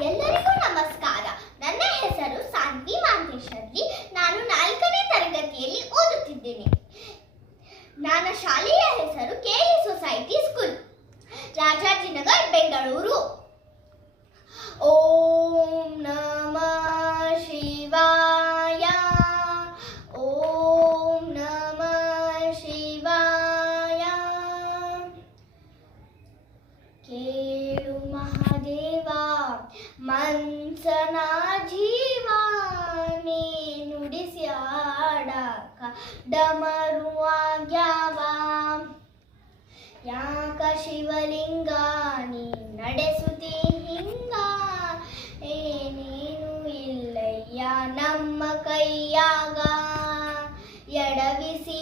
ಎಲ್ಲರಿಗೂ ನಮಸ್ಕಾರ. ನನ್ನ ಹೆಸರು ಸಾನ್ವಿ ಮಾಂತೇಶ್ವರಿ. ನಾನು ನಾಲ್ಕನೇ ತರಗತಿಯಲ್ಲಿ ಓದುತ್ತಿದ್ದೇನೆ. ನನ್ನ ಶಾಲೆಯ ಹೆಸರು ಕೆಎ ಮನ್ಸನ ಜೀವಾನಿ ನೀ ನುಡಿಸಿ ಆಡಕ ಡಮರುವಾಗ್ಯಾವ ಯಾಕ ಶಿವಲಿಂಗ ನೀ ನಡೆಸುತ್ತಿ ಹಿಂಗ? ಏನೇನು ಇಲ್ಲಯ್ಯ ನಮ್ಮ ಕೈಯಾಗ. ಎಡವಿಸಿ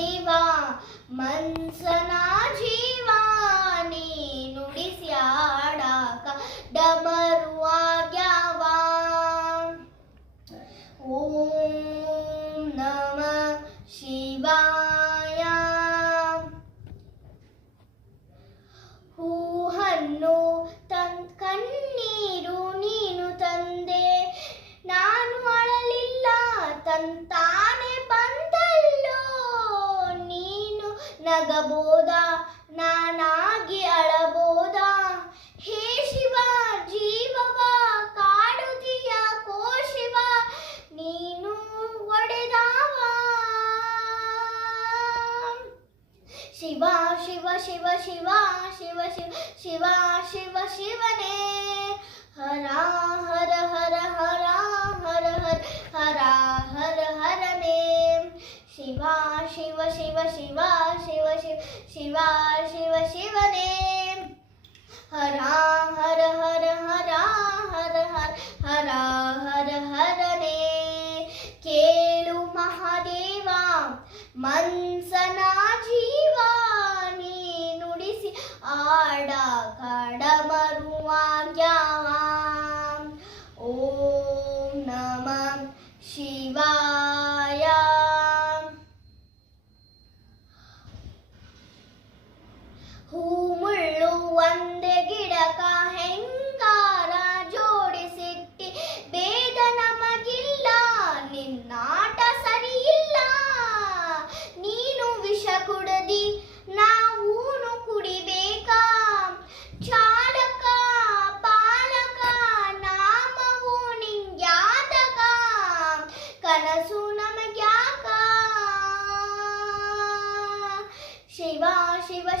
ಮಹಾದೇವ ಮನ್ಸನ ಜೀವ ನಗಬೋದ, ನಾನಾಗಿ ಅಳಬೋದ. ಹೇ ಶಿವ, ಜೀವವ, ಕಾಡುತಿಯ ಕೋ ಶಿವ ನೀನು ಒಡೆದಾವ. ಶಿವ ಶಿವ ಶಿವ ಶಿವ ಶಿವ ಶಿವ ಶಿವ ಶಿವ, ಶಿವನೇ. ಶಿವ ಶಿವ ಶಿವ ಶಿವ ಶಿವ ಶಿವ ಶಿವ ಶಿವ ಶಿವನೇ ಹರ ಹರ ಹರ ಹರ ಹರ ಹರ ಹರ ಹರ ಹರನೇ ಕೇಳು ಮಹಾದೇವ ಮನ್ಸನ ಜೀವ ನೀ ನುಡಿಸಿ ಆಡ ಕಡಮರುವಾಗ್ಯಾವ ಶಿವ